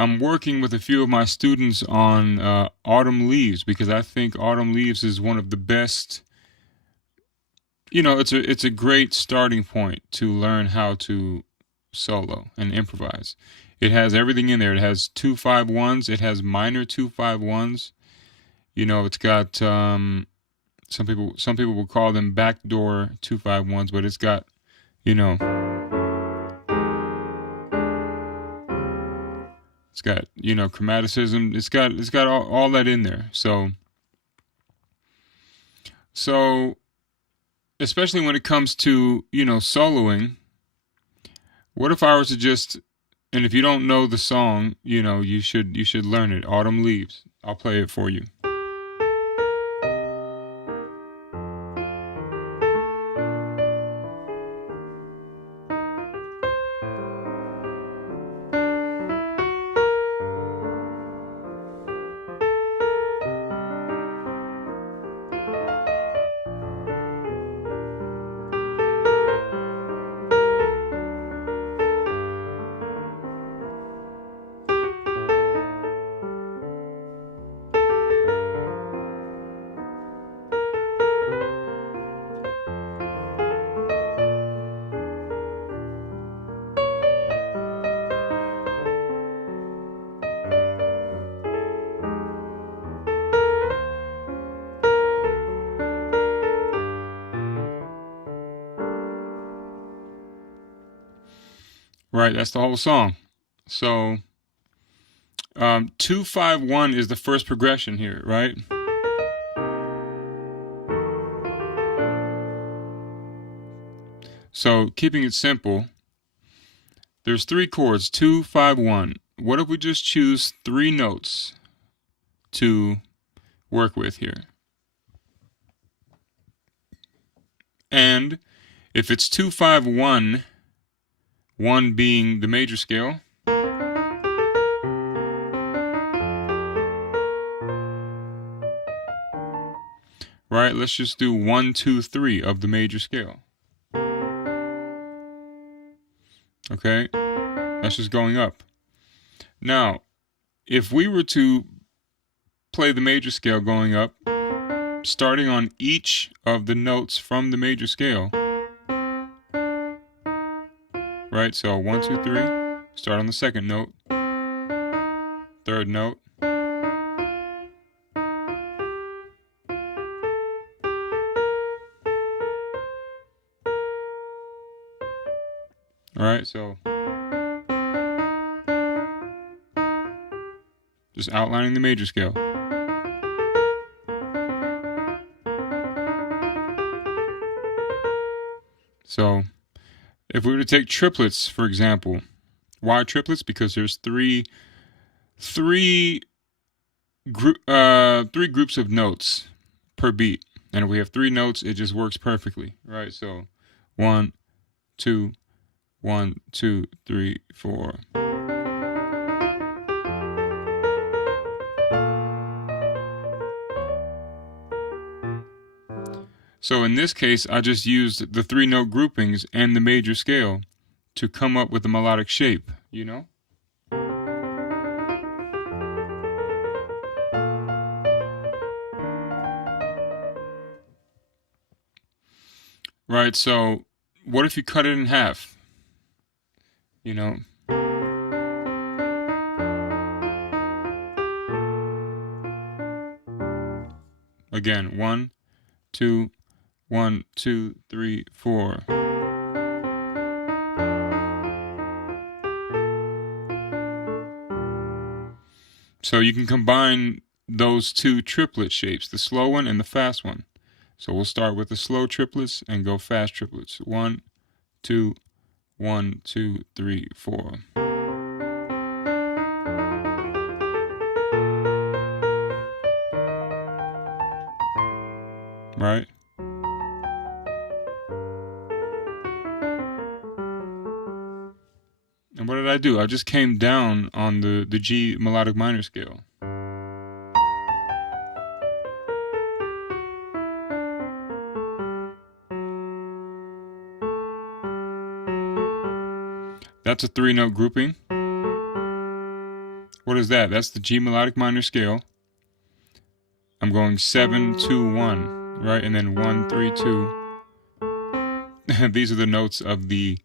I'm working with a few of my students on Autumn Leaves because I think Autumn Leaves is one of the best. It's a great starting point to learn how to solo and improvise. It has everything in there. It has 2-5-1s. It has minor 2-5-1s. It's got some people will call them backdoor 2-5-1s, but it's got you know it's got chromaticism. It's got all that in there. So especially when it comes to soloing. What if I was to just, and if you don't know the song, you should learn it. Autumn Leaves. I'll play it for you. Right, that's the whole song. So 2-5-1 is the first progression here, right? So keeping it simple, there's 3 chords, 2-5-1. What if we just choose 3 notes to work with here? And if it's 2-5-1, 1 being the major scale, right? Let's just do 1, 2, 3 of the major scale. Okay, that's just going up. Now, if we were to play the major scale going up, starting on each of the notes from the major scale, right? So 1, 2, 3, start on the second note, third note, all right, so just outlining the major scale. So if we were to take triplets, for example, why triplets? Because there's three groups of notes per beat, and if we have 3 notes, it just works perfectly, right? So 1, 2, 1, 2, 3, 4. So in this case, I just used the 3 note groupings and the major scale to come up with a melodic shape, Right, so what if you cut it in half? Again, 1, 2, 1, 2, 3, 4. So you can combine those 2 triplet shapes, the slow one and the fast one. So we'll start with the slow triplets and go fast triplets. 1, 2, 1, 2, 3, 4. Right? And what did I do? I just came down on the G melodic minor scale. That's a 3 note grouping. What is that? That's the G melodic minor scale. I'm going 7, 2, 1, right? And then 1, 3, 2. These are the notes of these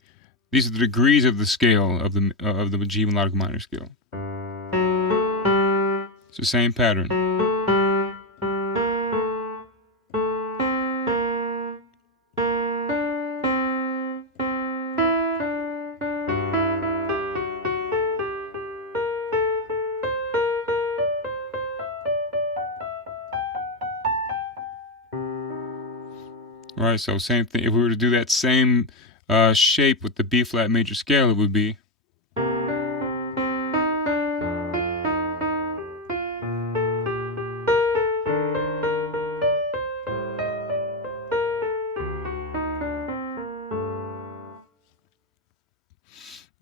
are the degrees of the scale of the G melodic minor scale. It's the same pattern. Right, so same thing. If we were to do that same shape with the B flat major scale, it would be.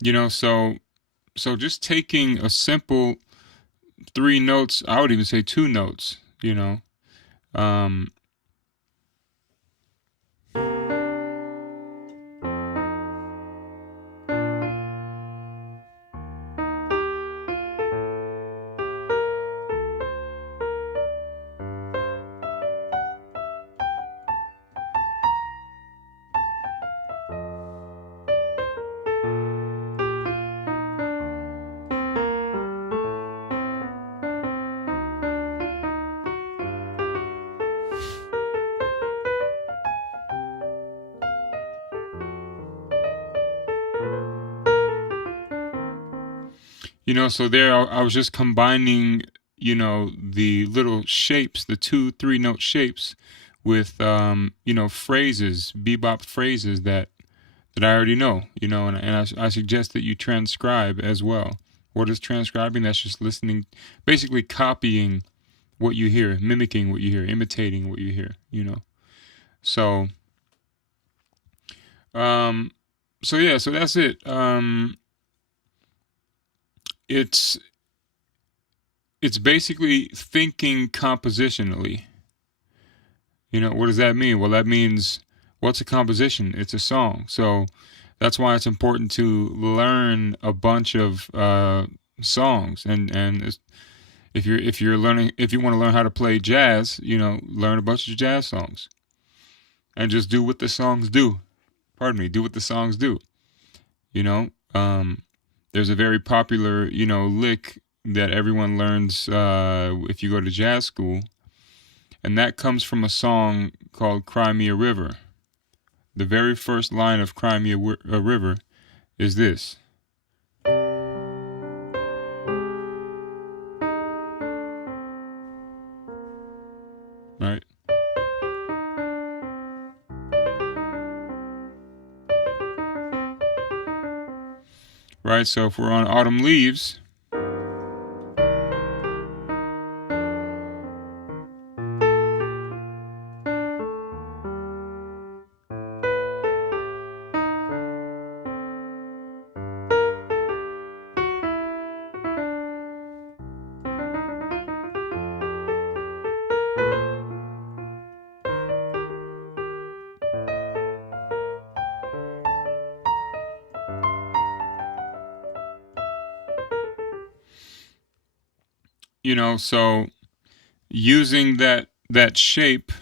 You know, so just taking a simple 3 notes, I would even say 2 notes, you know. You know, so there I was just combining, you know, the little shapes, the 2, 3 note shapes with, you know, phrases, bebop phrases that I already know, you know, and I suggest that you transcribe as well. What is transcribing? That's just listening, basically copying what you hear, mimicking what you hear, imitating what you hear, you know. So, so yeah, so that's it. It's basically thinking compositionally. You know, what does that mean? Well, that means, what's a composition? It's a song. So that's why it's important to learn a bunch of songs. And if you want to learn how to play jazz, you know, learn a bunch of jazz songs, and just do what the songs do. Pardon me, do what the songs do. You know, there's a very popular, you know, lick that everyone learns if you go to jazz school, and that comes from a song called Cry Me a River. The very first line of Cry Me a River is this. Right? Right, so if we're on Autumn Leaves, you know, so using that shape,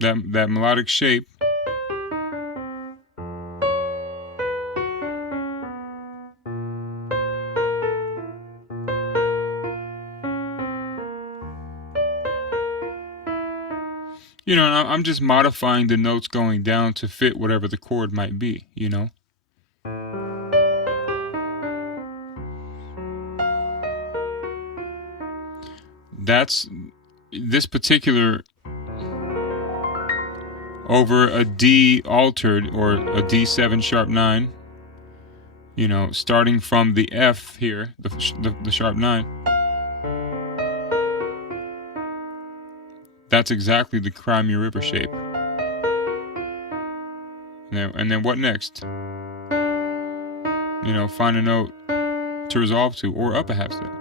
that melodic shape, you know, I'm just modifying the notes going down to fit whatever the chord might be, you know. That's this particular over a D altered or a D7 sharp 9, you know, starting from the F here, the sharp 9. That's exactly the Cry Me a River shape. And then what next? You know, find a note to resolve to, or up a half step.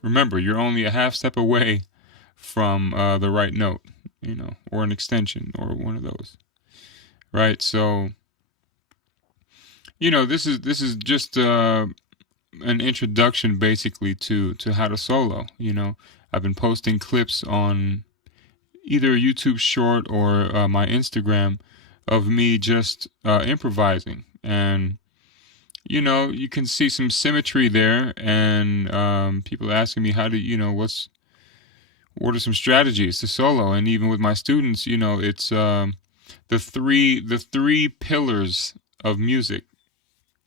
Remember, you're only a half step away from the right note, you know, or an extension, or one of those. Right? So This is just an introduction basically to how to solo. I've been posting clips on either a YouTube short or my Instagram of me just improvising, and you can see some symmetry there, and people asking me how do what are some strategies to solo, and even with my students, it's the three pillars of music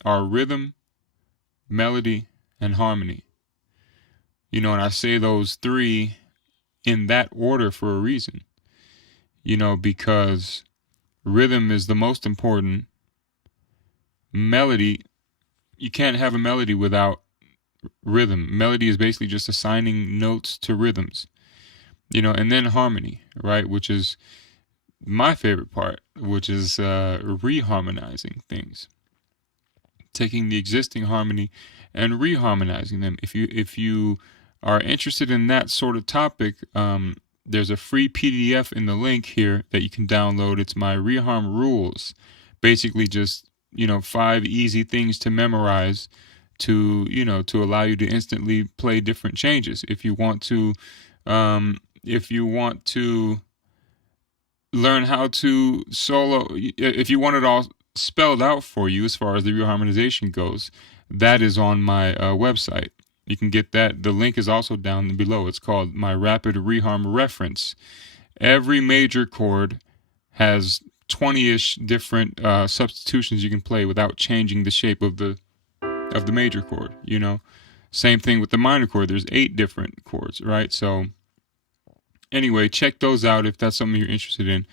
are rhythm, melody, and harmony. And I say those three in that order for a reason. Because rhythm is the most important. Melody, you can't have a melody without rhythm. Melody is basically just assigning notes to rhythms. And then harmony, right? Which is my favorite part, which is reharmonizing things, taking the existing harmony and reharmonizing them. If you are interested in that sort of topic, there's a free PDF in the link here that you can download. It's my reharm rules, basically just 5 easy things to memorize to allow you to instantly play different changes. If you want to learn how to solo, if you want it all spelled out for you as far as the reharmonization goes, that is on my website. You can get that. The link is also down below. It's called My Rapid Reharm Reference. Every major chord has 20-ish different substitutions you can play without changing the shape of the major chord. Same thing with the minor chord. There's 8 different chords, right? So anyway, check those out if that's something you're interested in.